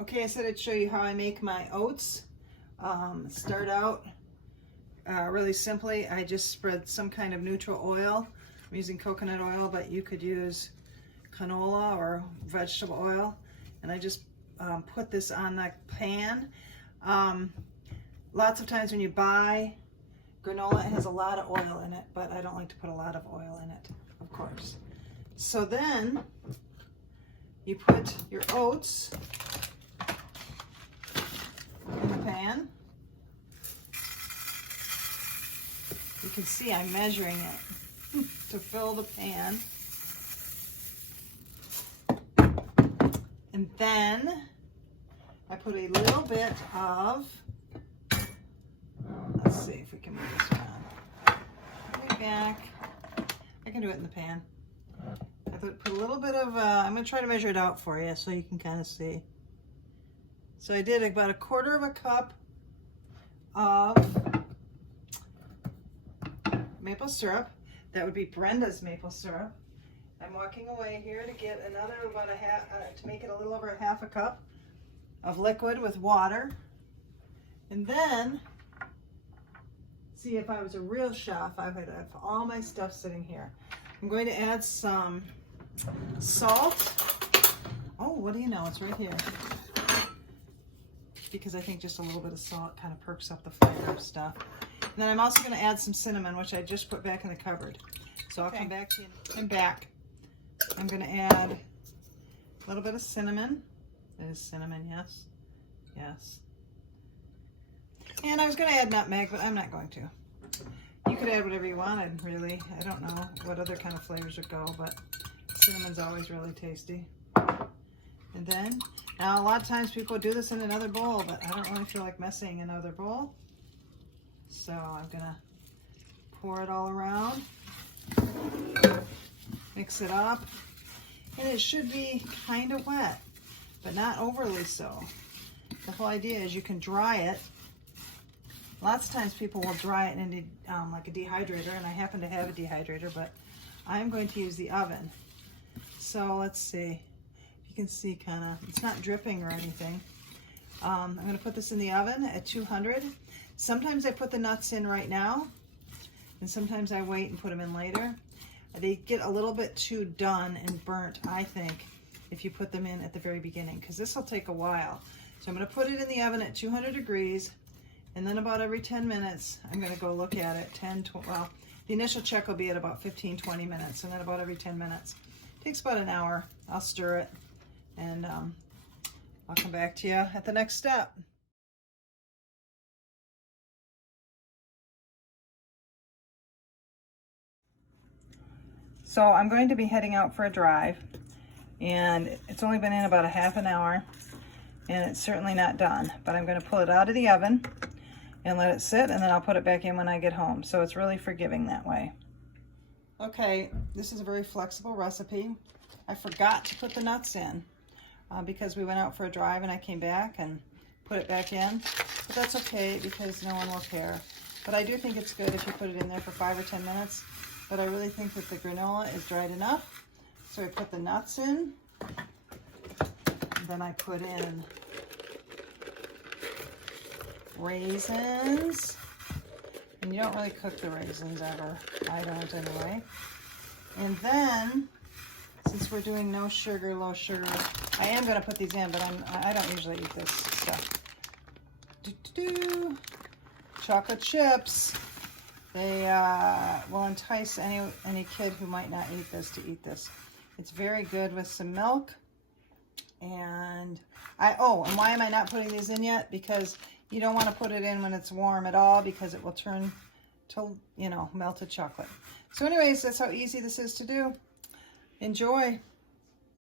Okay, I said I'd show you how I make my oats. Start out really simply. I just spread some kind of neutral oil. I'm using coconut oil, but you could use canola or vegetable oil. And I just put this on the pan. Lots of times when you buy granola, it has a lot of oil in it, but I don't like to put a lot of oil in it, of course. So then you put your oats in the pan. You can see I'm measuring it to fill the pan. And then I put a little bit of, let's see if we can move this around. Way back. I can do it in the pan. I put a little bit of, I'm going to try to measure it out for you so you can kind of see. So I did about 1/4 cup of maple syrup. That would be Brenda's maple syrup. I'm walking away here to get another about to make it a little over 1/2 cup of liquid with water. And then, see, if I was a real chef, I would have all my stuff sitting here. I'm going to add some salt. Oh, what do you know? It's right here. Because I think just a little bit of salt kind of perks up the flavor of stuff. And then I'm also going to add some cinnamon, which I just put back in the cupboard. So I'll come back to you. I'm back. I'm going to add a little bit of cinnamon. It is cinnamon, yes. Yes. And I was going to add nutmeg, but I'm not going to. You could add whatever you wanted, really. I don't know what other kind of flavors would go, but cinnamon's always really tasty. And then, now a lot of times people do this in another bowl, but I don't really feel like messing another bowl. So I'm going to pour it all around. Mix it up. And it should be kind of wet, but not overly so. The whole idea is you can dry it. Lots of times people will dry it in like a dehydrator, and I happen to have a dehydrator, but I'm going to use the oven. So let's see. You can see kind of, it's not dripping or anything. I'm going to put this in the oven at 200. Sometimes I put the nuts in right now, and sometimes I wait and put them in later. They get a little bit too done and burnt, I think, if you put them in at the very beginning, because this will take a while. So I'm going to put it in the oven at 200 degrees, and then about every 10 minutes, I'm going to go look at it. Well, the initial check will be at about 15-20 minutes, and then about every 10 minutes. It takes about an hour. I'll stir it, and I'll come back to you at the next step. So I'm going to be heading out for a drive, and it's only been in about a half an hour, and it's certainly not done, but I'm going to pull it out of the oven and let it sit, and then I'll put it back in when I get home. So it's really forgiving that way. Okay, this is a very flexible recipe. I forgot to put the nuts in because we went out for a drive and I came back and put it back in, but that's okay because no one will care. But I do think it's good if you put it in there for 5 or 10 minutes. But I really think that the granola is dried enough. So I put the nuts in. Then I put in raisins. And you don't really cook the raisins ever. I don't anyway. And then, since we're doing no sugar, low sugar, I am going to put these in, but I don't usually eat this stuff. Chocolate chips. They will entice any kid who might not eat this to eat this. It's very good with some milk. And and why am I not putting these in yet? Because you don't want to put it in when it's warm at all, because it will turn to, melted chocolate. So anyways, that's how easy this is to do. Enjoy.